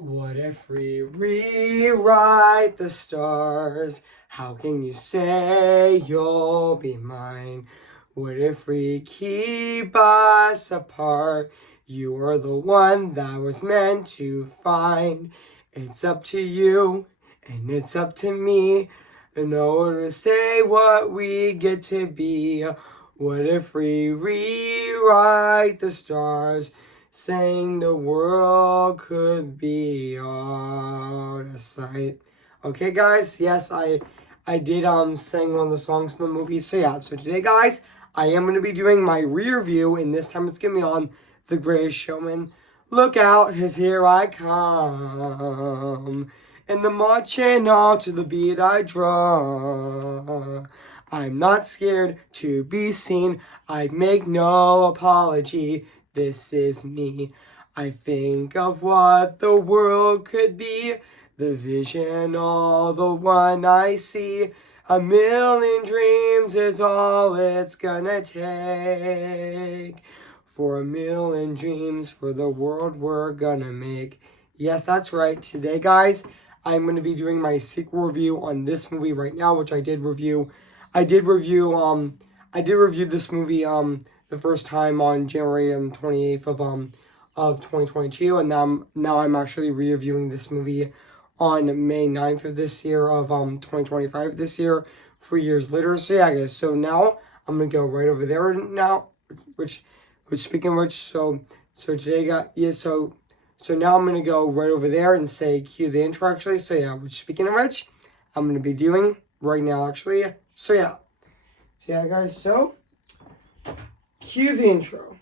What if we rewrite the stars? How can you say you'll be mine? What if we keep us apart? You are the one that was meant to find. It's up to you and it's up to me in order to say what we get to be. What if we rewrite the stars? Saying the world could be out of sight. Okay, guys. Yes, I did sing one of the songs in the movie. So yeah. So today, guys, I am gonna be doing my rear view, and this time it's gonna be on The Greatest Showman. Look out, 'cause here I come, and the marching on to the beat I drum. I'm not scared to be seen. I make no apology. This is me. I think of what the world could be. The vision, all the one I see. A million dreams is all it's gonna take. For a million dreams for the world we're gonna make. Yes, that's right. Today, guys, I'm gonna be doing my sequel review on this movie right now, which I did review. I did review this movie the first time on January 28th of 2022, and now I'm actually reviewing this movie on May 9th of this year of 2025 this year, 3 years later. So yeah, guys. So now I'm gonna go right over there now, which speaking of which, so today got yeah so now I'm gonna go right over there and say cue the intro actually. So yeah, which speaking of which, I'm gonna be doing right now actually. So yeah, guys. So cue the intro.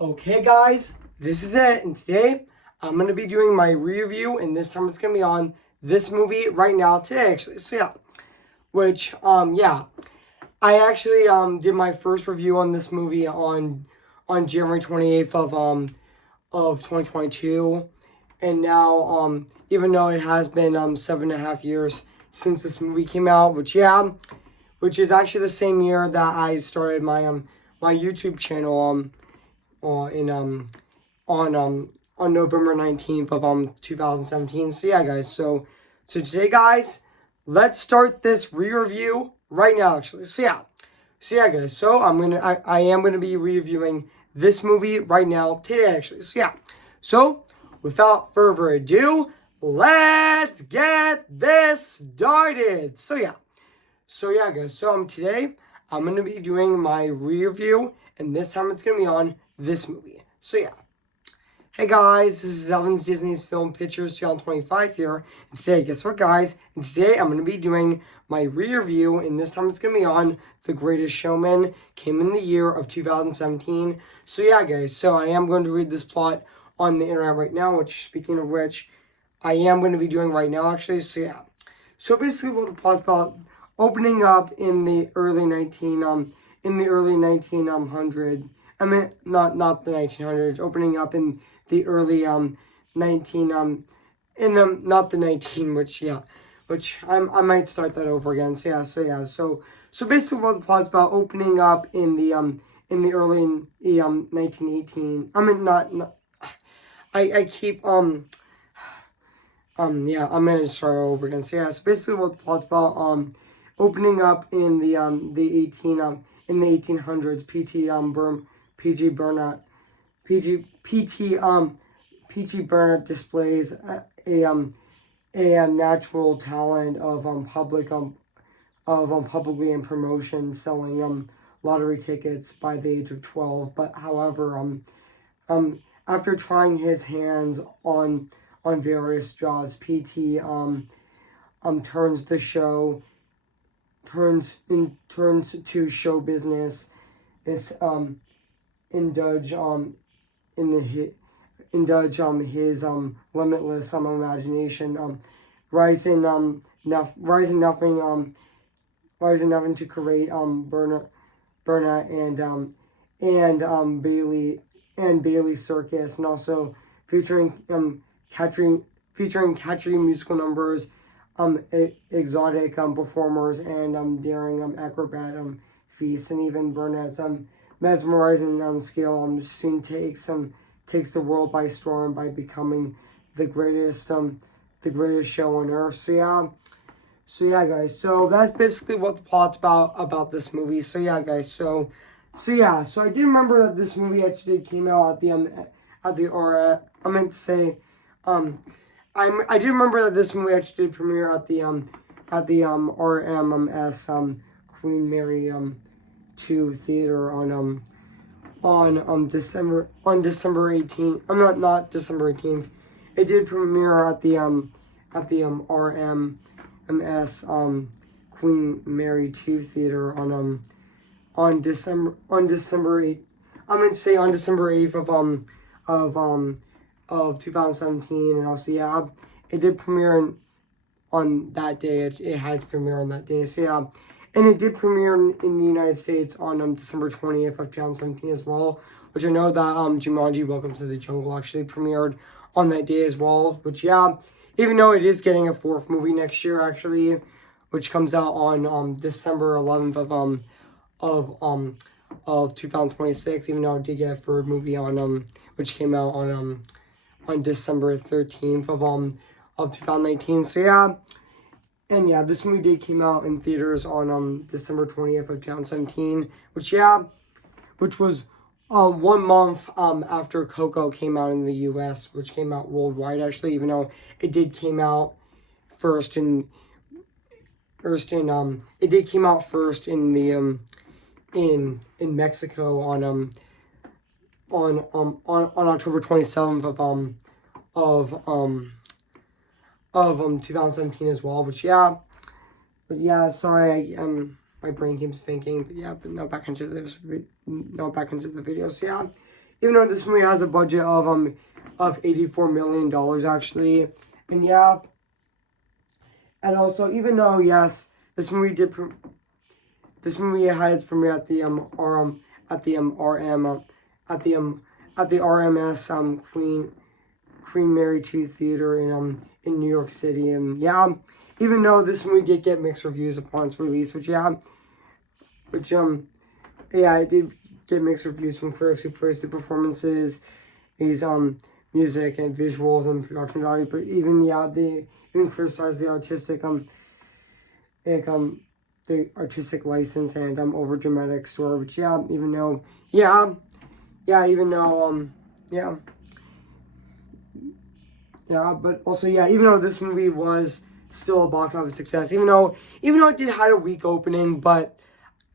Okay, guys, this is it, and today I'm going to be doing my review, and this time it's going to be on this movie right now today, actually. So yeah, which yeah, I actually did my first review on this movie on January 28th of 2022, and now even though it has been 7.5 years since this movie came out, which is actually the same year that I started my my YouTube channel in on November 19th of 2017. So yeah, guys. So today, guys, let's start this re-review right now. Actually, so yeah, guys. So I am gonna be reviewing this movie right now today. Actually, so yeah. So without further ado, let's get this started. So yeah, guys. So today I'm gonna be doing my review, and this time it's gonna be on this movie. So yeah. Hey guys, this is Elvin's Disney's Film Pictures 2025 here. And today, guess what, guys? And today I'm gonna be doing my review, and this time it's gonna be on The Greatest Showman. Came in the year of 2017. So yeah, guys. So I am going to read this plot on the internet right now. Which, speaking of which, I am going to be doing right now, actually. So yeah. So basically, what the plot's about: opening up in the early 1900. I mean, not the 1900s. Opening up in the early 19 in the not the 19, which I might start that over again. So basically, what the plot's about: opening up in the early 1918. I mean, not I keep yeah, I'm gonna start over again. So yeah, so basically what the plot's about opening up in the 1800s. PG Burnett PT Burnett displays a natural talent of publicly in promotion, selling lottery tickets by the age of 12. But however after trying his hands on various jobs, PT turns to show business. Is indulge his limitless imagination, rising nothing to create Burnett Bailey Circus, and also featuring catchy musical numbers, exotic performers, and daring acrobat feats, and even Burnett's mesmerizing skill soon takes the world by storm by becoming the greatest show on earth. So yeah, guys. So that's basically what the plot's about this movie. So yeah, guys. So I do remember that this movie actually came out I meant to say, I do remember that this movie actually did premiere at the RMS Queen Mary 2 theater on December 18th. I'm not December 18th. It did premiere at the RMS Queen Mary 2 theater on December 8th. I'm gonna say on December 8th of 2017, and also it did premiere on that day. It had its premiere on that day. So yeah, and it did premiere in the United States on December 20th of 2017 as well. Which I know that Jumanji: Welcome to the Jungle actually premiered on that day as well. Which yeah, even though it is getting a fourth movie next year actually, which comes out on December 11th of 2026. Even though I did get a third movie on which came out on December 13th of 2019. So yeah, and yeah, this movie did came out in theaters on December 20th of 2017, which was 1 month after Coco came out in the US, which came out worldwide actually, even though it did came out first in it did came out first in the in Mexico on October 27th of 2017 as well. But yeah, sorry, my brain keeps thinking. But yeah, but now back into the video. So yeah, even though this movie has a budget of $84 million actually, and yeah, and also even though yes, this movie had its premiere at the RMS Queen Mary 2 theater in New York City, and yeah, even though this movie did get mixed reviews upon its release, it did get mixed reviews from critics who praised the performances, these music and visuals and production value, but they even criticized the artistic license and over dramatic story. Which even though but also even though this movie was still a box office success, even though it did had a weak opening, but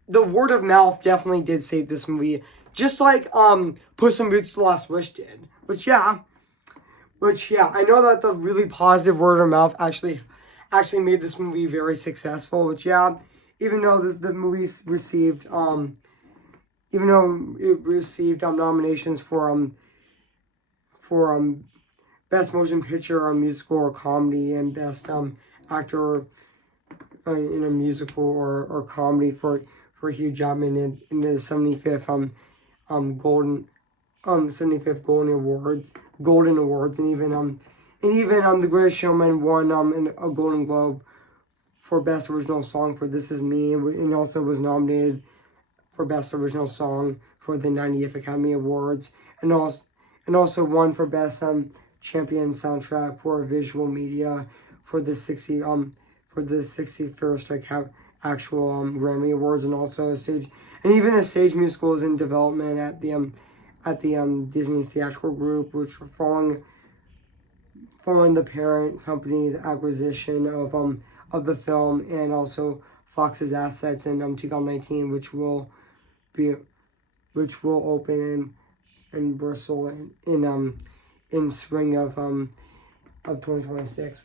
the word of mouth definitely did save this movie, just like Puss in Boots: The Last Wish did. Which I know that the really positive word of mouth actually made this movie very successful. Which even though the movie received nominations for Best Motion Picture, musical or comedy, and Best Actor in a musical or comedy for Hugh Jackman in the 75th Golden Awards, and even The Greatest Showman won a Golden Globe for Best Original Song for This Is Me, and also was nominated for Best Original Song for the 90th Academy Awards, and also won for Best Champion Soundtrack for Visual Media for the 61st actual Grammy Awards, and also a stage musical is in development at the Disney's theatrical group, which were following the parent company's acquisition of the film and also Fox's assets in 2019, which will open in Bristol in spring of 2026.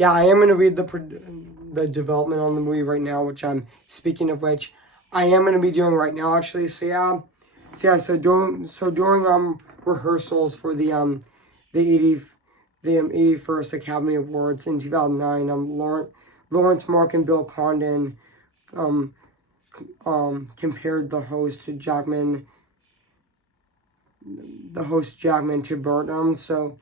I am gonna read the development on the movie right now, which I'm speaking of which I am gonna be doing right now actually. So during rehearsals for the 81st Academy Awards in 2009, Lawrence Mark and Bill Condon compared the host Jackman to Burnham. So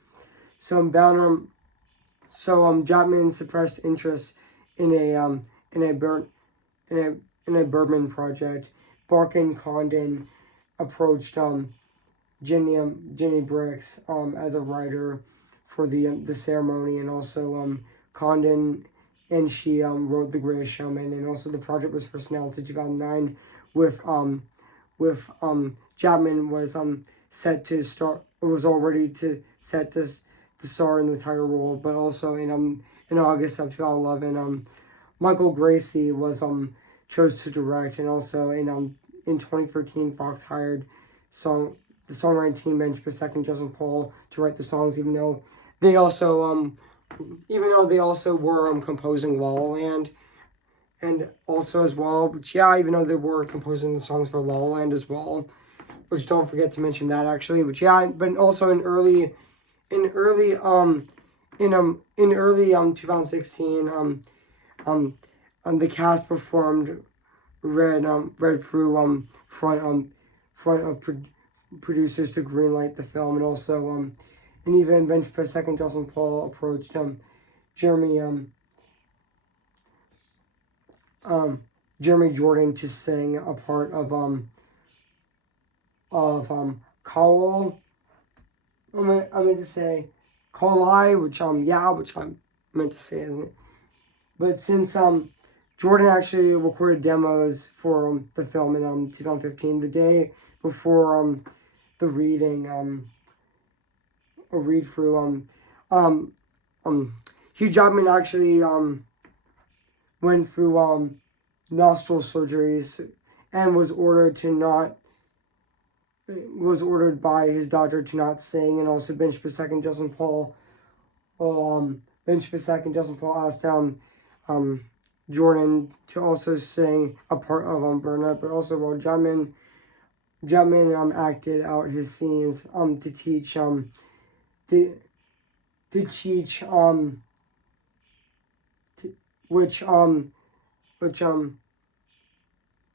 Jackman suppressed interest in a Bergman project. Bark and Condon approached Ginny Brooks as a writer for the ceremony, and also Condon and she wrote The Greatest Showman, and also the project was first announced in 2009 with Chapman was set to start, was already set to star in the title role, but also in August of 2011 Michael Gracie was chose to direct, and also in 2013 Fox hired the songwriting team Bench Pasek, Justin Paul to write the songs, even though they also were composing La La Land, and also as well, but yeah, even though they were composing the songs for La La Land as well, which don't forget to mention that actually, but yeah, but also in early 2016 the cast performed read through front of producers to greenlight the film, and also and even Bench Pasek and Justin Paul approached Jeremy Jordan to sing a part of Cowell. I meant to say Colai, which I meant to say, isn't it? But since Jordan actually recorded demos for the film in 2015, the day before the reading, a read through, Hugh Jackman actually went through nostril surgeries and was ordered by his doctor to not sing, and also Bench Pasek and Justin Paul asked Jordan to also sing a part of Burnout, but also while Jackman acted out his scenes to teach which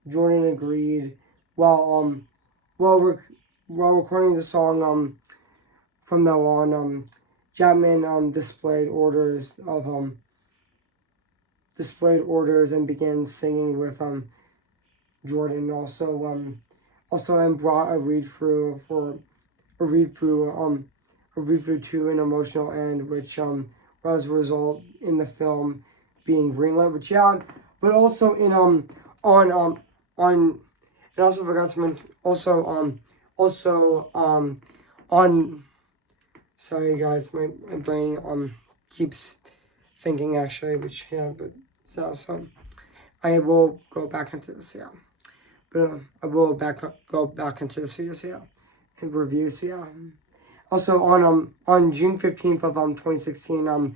Jordan agreed while recording the song from now on. Jackman displayed orders and began singing with Jordan. Also brought a read through to an emotional end, which was a result in the film being greenlit. But yeah, but also in and also forgot to mention on. Sorry guys, my brain keeps thinking actually, which yeah, but so I will go back into this, yeah. But I will go back into this video, so yeah, and review, so yeah. Also on June 15th of 2016,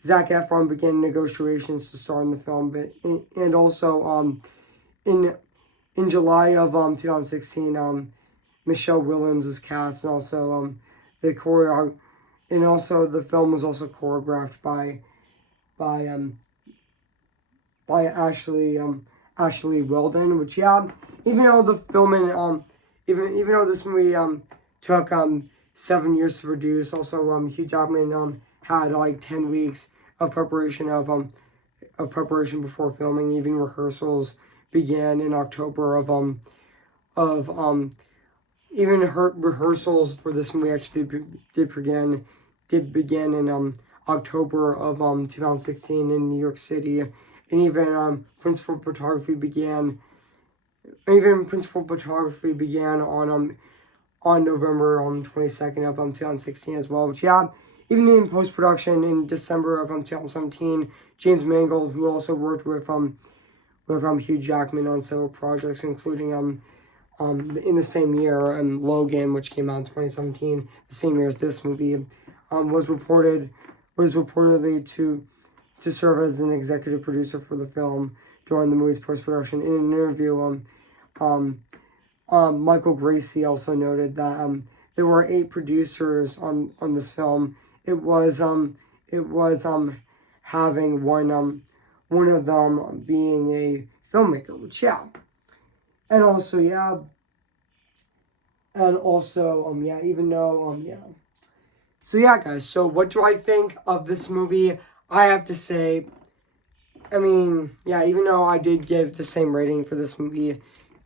Zac Efron began negotiations to star in the film, but and also in July of 2016, Michelle Williams was cast, and also the film was also choreographed by Ashley Weldon, which yeah, even though the filming even though this movie took 7 years to produce, also Hugh Jackman had like 10 weeks of preparation before filming. Even rehearsals began in October even her rehearsals for this movie actually did begin in October of 2016 in New York City, and even principal photography began on November 22nd of 2016 as well. Which yeah, even in post production in December of 2017, James Mangold, who also worked with Hugh Jackman on several projects, including in the same year, Logan, which came out in 2017, the same year as this movie, was reportedly to serve as an executive producer for the film during the movie's post-production. In an interview, Michael Gracie also noted that there were 8 producers on this film. It was having one of them being a filmmaker, which yeah. And also yeah. And also yeah, even though yeah. So yeah, guys, so what do I think of this movie? I have to say, I mean, yeah, even though I did give the same rating for this movie,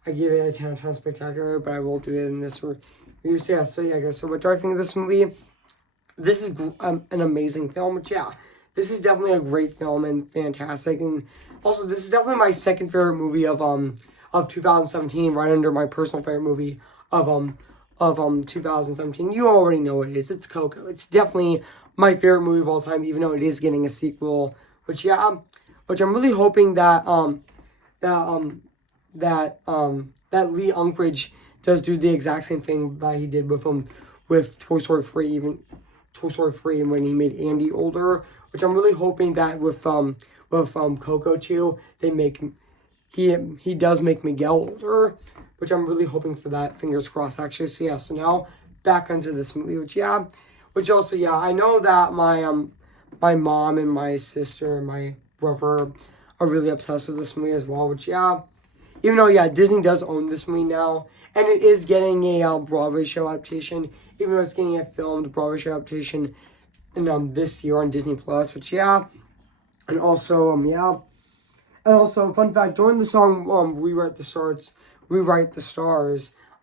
I give it a 10 out of 10 spectacular, but I will do it in this review. So yeah, guys, so what do I think of this movie? This is an amazing film, which yeah, this is definitely a great film and fantastic. And also, this is definitely my second favorite movie of 2017, right under my personal favorite movie of 2017. You already know what it is. It's Coco. It's definitely my favorite movie of all time, even though it is getting a sequel. Which yeah, which I'm really hoping that that Lee Unkrich does do the exact same thing that he did with Toy Story 3, even Toy Story 3 when he made Andy older, which I'm really hoping that with Coco 2 they make he does make Miguel older, which I'm really hoping for that. Fingers crossed, actually. So yeah, so now back onto this movie, which also yeah, I know that my mom and my sister and my brother are really obsessed with this movie as well, which yeah, even though yeah, Disney does own this movie now, and it is getting a Broadway show adaptation, even though it's getting a filmed Broadway show adaptation in this year on Disney Plus, which yeah, and also yeah. And also, fun fact, during the song Rewrite the Stars,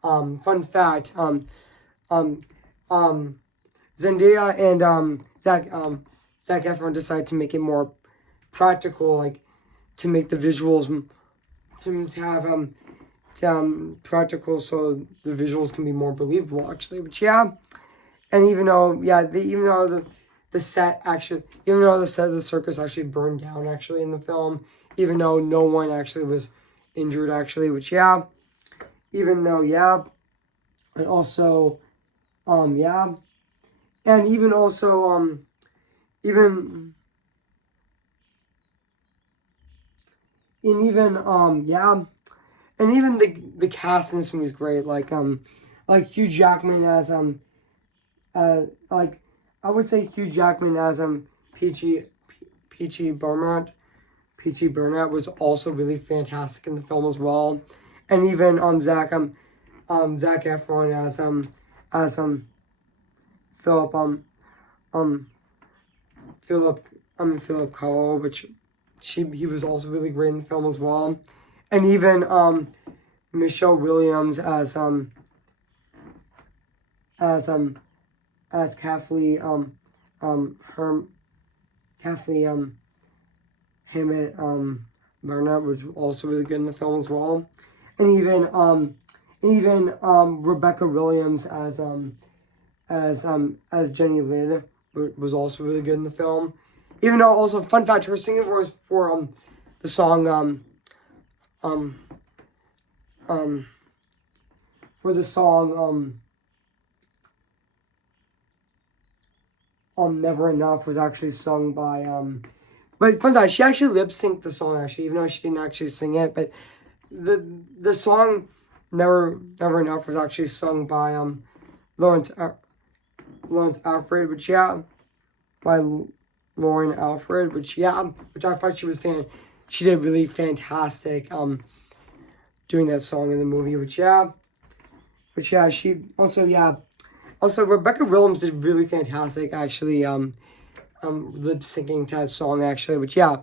fun fact, um, Zendaya and Zac Efron decided to make it more practical, like to make the visuals to have practical so the visuals can be more believable actually. But yeah, and even though yeah, even though the set actually, even though the set of the circus actually burned down actually in the film, even though no one actually was injured actually, which yeah, even though yeah, and also yeah, and even also even and even yeah, and even the cast in this movie is great, like Hugh Jackman as like I would say Hugh Jackman as Peachy Peachy Burnett. Peachy Burnett was also really fantastic in the film as well, and even Zac Efron as Philip um Philip Cole, which he was also really great in the film as well, and even Michelle Williams as as Kathleen her Kathleen Hammett Burnett was also really good in the film as well, and even Rebecca Williams as Jenny Lind was also really good in the film. Even though also fun fact, her singing voice for the song for the song Never Enough was actually sung by but fun fact, she actually lip synced the song actually, even though she didn't actually sing it. But the song Never Enough was actually sung by Lawrence Alfred, which yeah, by Lauren Alfred, which yeah, which I thought she did really fantastic doing that song in the movie, which yeah, she also yeah, also Rebecca Williams did really fantastic actually lip syncing to that song actually, which yeah,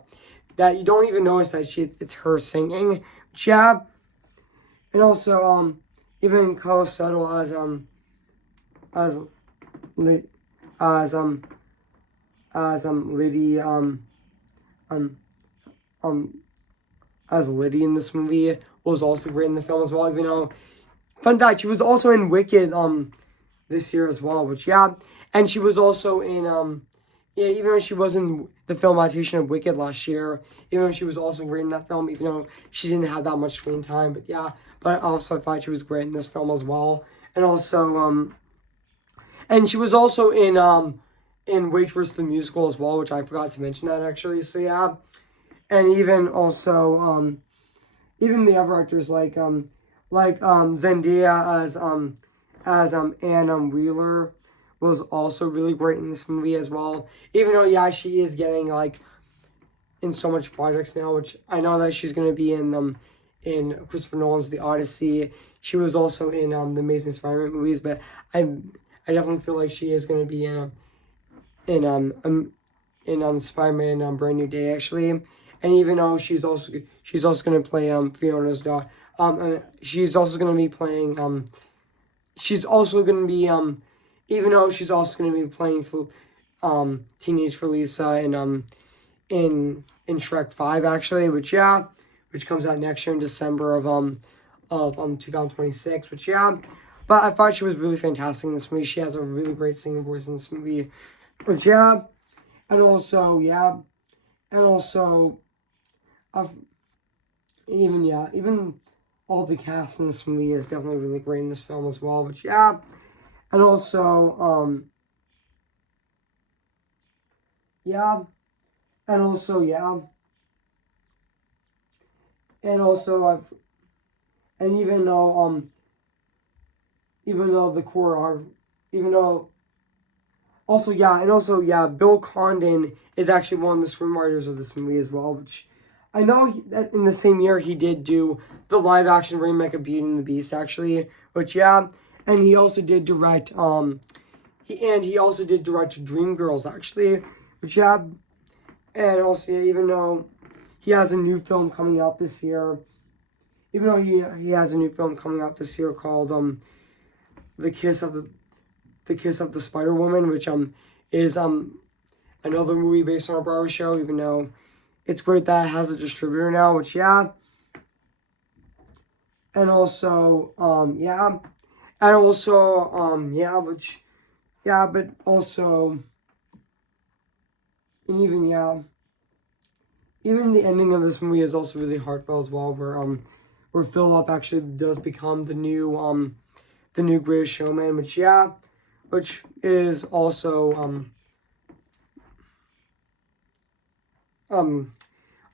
that you don't even notice that it's her singing, which yeah, and also even Cole Settle as as as Liddy um as Liddy in this movie was also great in the film as well. Even though, fun fact, she was also in Wicked this year as well, which yeah, and she was also in yeah, even though she was in the film adaptation of Wicked last year, even though she was also great in that film, even though she didn't have that much screen time, but yeah, but I also thought she was great in this film as well, and also and she was also in Waitress the musical as well, which I forgot to mention that actually. So yeah, and even also even the other actors like Zendaya as Anna Wheeler was also really great in this movie as well. Even though yeah, she is getting like in so much projects now, which I know that she's gonna be in Christopher Nolan's The Odyssey. She was also in the Amazing Spider-Man movies, but I definitely feel like she is gonna be in Spider-Man Brand New Day actually. And even though she's also gonna play Fiona's daughter, she's also gonna be playing she's also gonna be even though she's also gonna be playing for teenage Felisa in Shrek 5 actually, which comes out next year in December of 2026, which but I thought she was really fantastic in this movie. She has a really great singing voice in this movie, which and also uh, even all the cast in this movie is definitely really great in this film as well, which and also and also and also I've and even though the choreography, even though also Bill Condon is actually one of the screenwriters of this movie as well, which I know that in the same year he did do the live action remake of Beauty and the Beast actually, which and he also did direct he also did direct Dreamgirls actually, which and also even though he has a new film coming out this year, even though he has a new film coming out this year called the Kiss of the Spider Woman, which is another movie based on a Broadway show. Even though it's great that it has a distributor now, which and also and also which but also and even the ending of this movie is also really heartfelt as well, where Philip actually does become the new Greatest Showman, which is also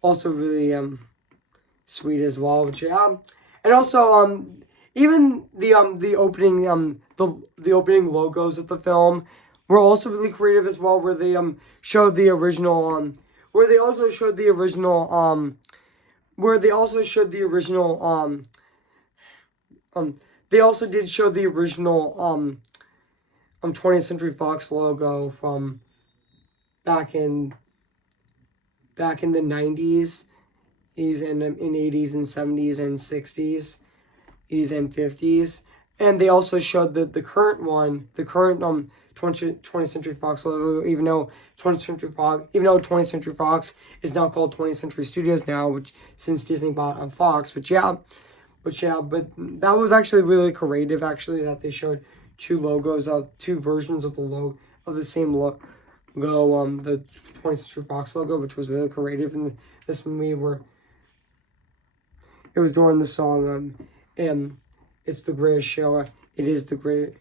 also really sweet as well, which and also even the opening the opening logos of the film were also really creative as well, where they showed the original where they also showed the original where they also showed the original they also did show the original 20th Century Fox logo from back in the 90s, and in 80s and 70s and 60s, 80s and 50s, and they also showed the current one, the current 20th Century Fox logo, even though 20th Century Fox is now called 20th Century Studios now, which since Disney bought on Fox, but that was actually really creative actually, that they showed two versions of the logo of the same logo, the 20th Century Fox logo, which was really creative in this movie, where it was during the song it's the greatest show. It is the great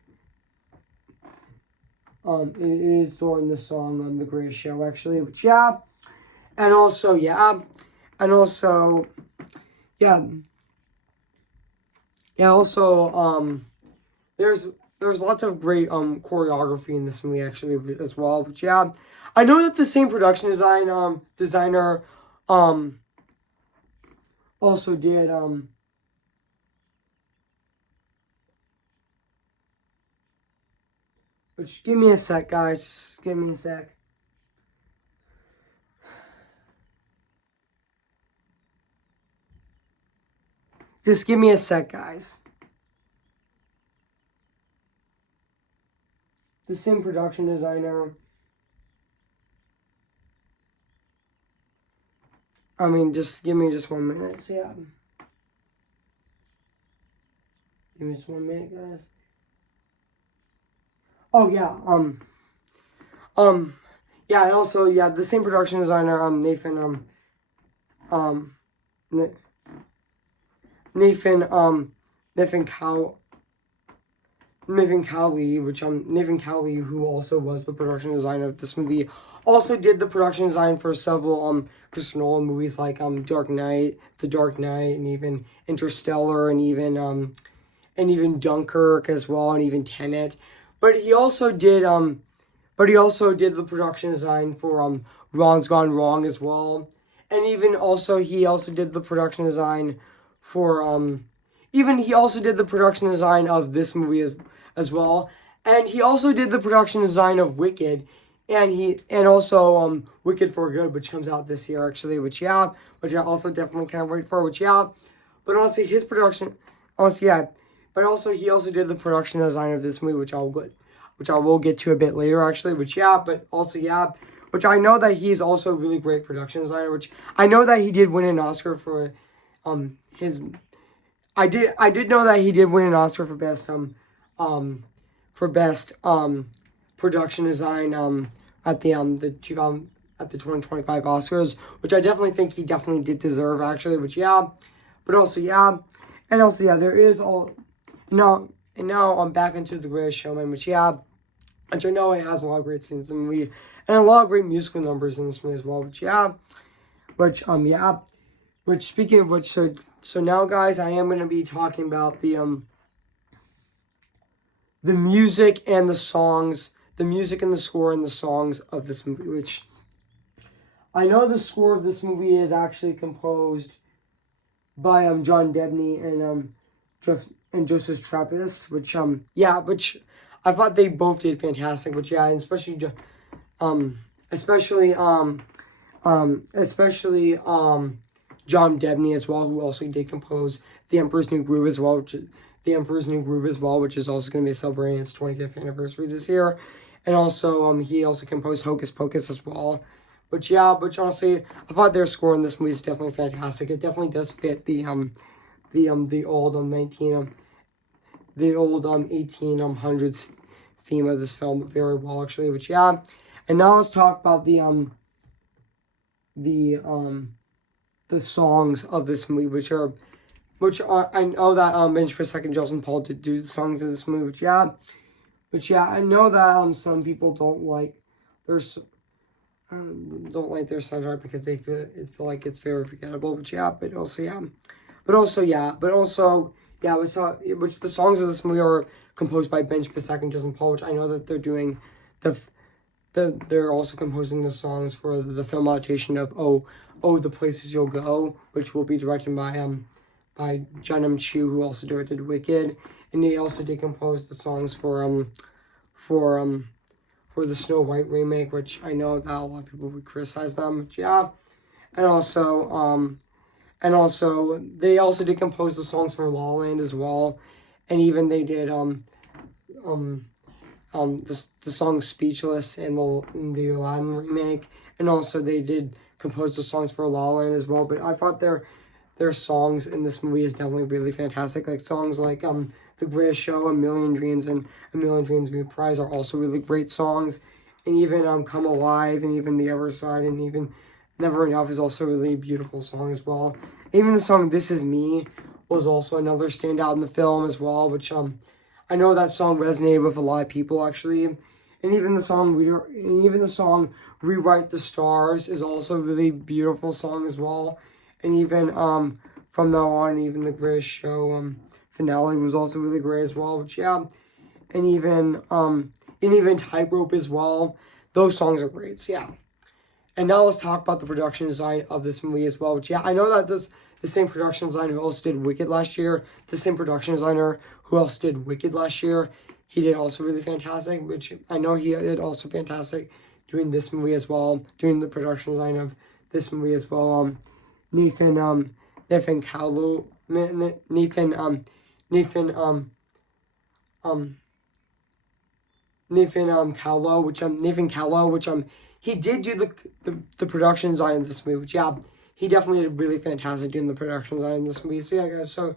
it is during the song The Greatest Show actually, which and also and also also there's lots of great choreography in this movie actually as well, but I know that the same production designer also did which give me a sec, guys. Give me a sec. Just give me a sec, guys. The same production designer. I mean, just give me just 1 minute. So, give me just 1 minute, guys. Oh yeah. And also the same production designer Nathan Nathan Cowley, who also was the production designer of this movie, also did the production design for several Christopher Nolan movies like Dark Knight, The Dark Knight, and even Interstellar, and even Dunkirk as well, and even Tenet. But he also did the production design for Ron's Gone Wrong as well. and even also he also did the production design for even he also did the production design of this movie as well, and he also did the production design of Wicked, and also Wicked for Good, which comes out this year actually, which I also definitely can't wait for, but also his production, also but also he also did the production design of this movie, which I will get to a bit later actually, but also which I know that he's also a really great production designer, which I know that he did win an Oscar for his I did know that he did win an Oscar for best production design at the 2025 Oscars, which I definitely think he definitely did deserve actually, but also and also there is all and now I'm back into The Greatest Showman, which I know it has a lot of great scenes in the movie and a lot of great musical numbers in this movie as well, which speaking of which, so now guys, I am going to be talking about the music and the songs, the music and the score and the songs of this movie, which I know the score of this movie is actually composed by John Debney and Joseph Trappist, which which I thought they both did fantastic, which and especially John Debney as well, who also did compose The Emperor's New Groove as well, which is also going to be celebrating its 25th anniversary this year, and also he also composed Hocus Pocus as well, which honestly I thought their score in this movie is definitely fantastic. It definitely does fit the old 1800s theme of this film very well actually, and now let's talk about the songs of this movie, which I know that Bench per Second, Justin Paul did do the songs of this movie, which I know that some people don't like their soundtrack because they feel like it's very forgettable, which which the songs of this movie are composed by Bench per Second, Justin Paul, which I know that they're doing they're also composing the songs for the film adaptation of Oh, the Places You'll Go, which will be directed by John M. Chu, who also directed Wicked, and they also did compose the songs for the Snow White remake, which I know that a lot of people would criticize them, and also they also did compose the songs for La La Land as well, and even they did the song Speechless in the Aladdin remake, and also they did compose the songs for La La Land as well, but I thought their songs in this movie is definitely really fantastic, like songs like The Greatest Show, A Million Dreams, and A Million Dreams Reprise are also really great songs, and even Come Alive, and even The Other Side, and even Never Enough is also a really beautiful song as well. Even the song This Is Me was also another standout in the film as well, which I know that song resonated with a lot of people actually, and even the song Rewrite the Stars is also a really beautiful song as well, and even From Now On, even The Greatest Show finale was also really great as well, which and even Tightrope as well. Those songs are great, so And now let's talk about the production design of this movie as well, which I know that the same production designer who also did Wicked last year, he did also really fantastic, which I know he did also fantastic doing this movie as well, doing the production design of this movie as well. Nathan Cowlow, Nathan Callow, which he did do the production design of this movie, which he definitely did really fantastic doing the production design of this movie. So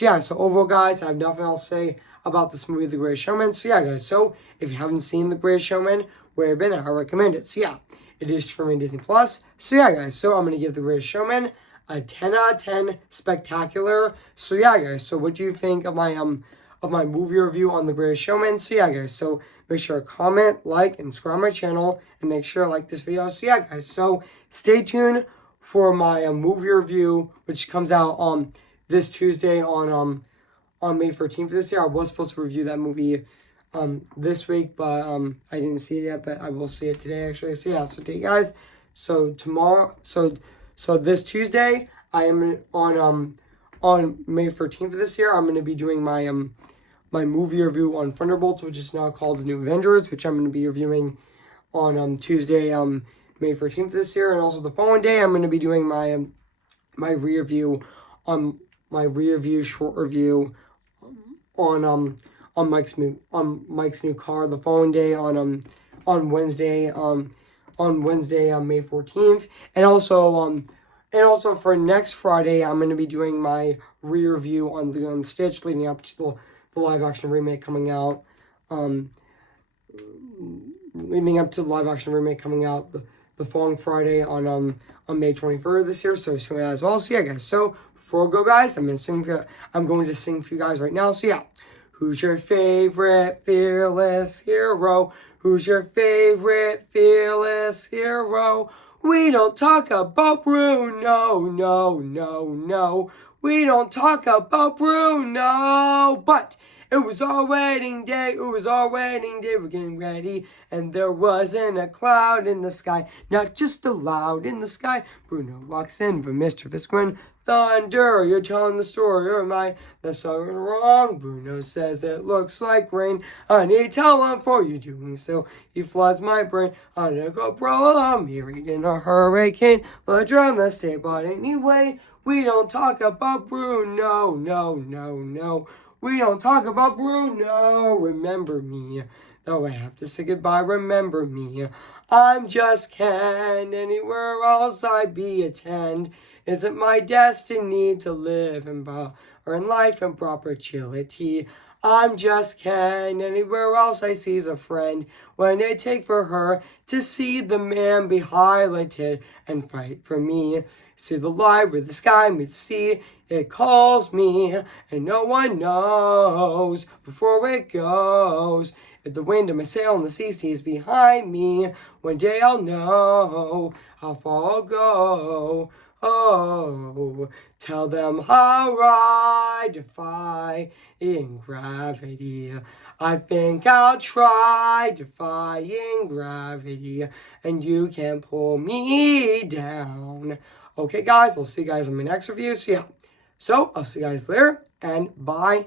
guys, so overall guys, I have nothing else to say about this movie, The Greatest Showman. So guys, so if you haven't seen The Greatest Showman, where have been, I recommend it. So it is streaming Disney Plus. So guys, so I'm gonna give The Greatest Showman a 10 out of 10 spectacular. So guys, so what do you think of my movie review on The Greatest Showman? So guys, so make sure to comment, like, and subscribe my channel, and make sure to like this video. So guys, so stay tuned for my movie review, which comes out this Tuesday on May 13th this year. I was supposed to review that movie this week, but I didn't see it yet, but I will see it today actually. So today guys, so tomorrow, so So this Tuesday, I am on May 13th of this year. I'm gonna be doing my my movie review on Thunderbolts, which is now called The New Avengers, which I'm gonna be reviewing on Tuesday, May 14th this year, and also the following day, I'm gonna be doing my my review on my review short review on Mike's new car. The following day on Wednesday May 14th, and also for next Friday I'm going to be doing my re-review on Lilo and Stitch, leading up to the live action remake coming out. Leading up to the live action remake coming out the following Friday on May 23rd this year, so soon as well. So yeah, guys. So before I go, guys, I'm going to sing for you guys right now. So yeah, who's your favorite fearless hero? Who's your favorite fearless hero? We don't talk about Bruno, no, no, no. We don't talk about Bruno, but it was our wedding day, it was our wedding day, we're getting ready, and there wasn't a cloud in the sky, not just a loud in the sky. Bruno walks in for mischievous grin. Thunder, you're telling the story, or am I? That's so wrong. Bruno says it looks like rain. I need talent for you doing so. He floods my brain. I go, bro, I'm buried in a hurricane. I'll drown the state, but anyway, we don't talk about Bruno, no, no, no. We don't talk about Bruno. Remember me. Though I have to say goodbye, remember me. I'm just Ken. Anywhere else I be attend. Isn't my destiny to live in life in proper chillity. I'm just Ken. Anywhere else I sees a friend. When it take for her to see the man be highlighted and fight for me. See the light where the sky meets the sea. It calls me, and no one knows before it goes. If the wind of my sail and the sea stays behind me, one day I'll know how far I'll go. Oh, tell them how I defy in gravity. I think I'll try defying gravity, and you can pull me down. Okay, guys, I'll see you guys in my next review. So, yeah. So, I'll see you guys later, and bye.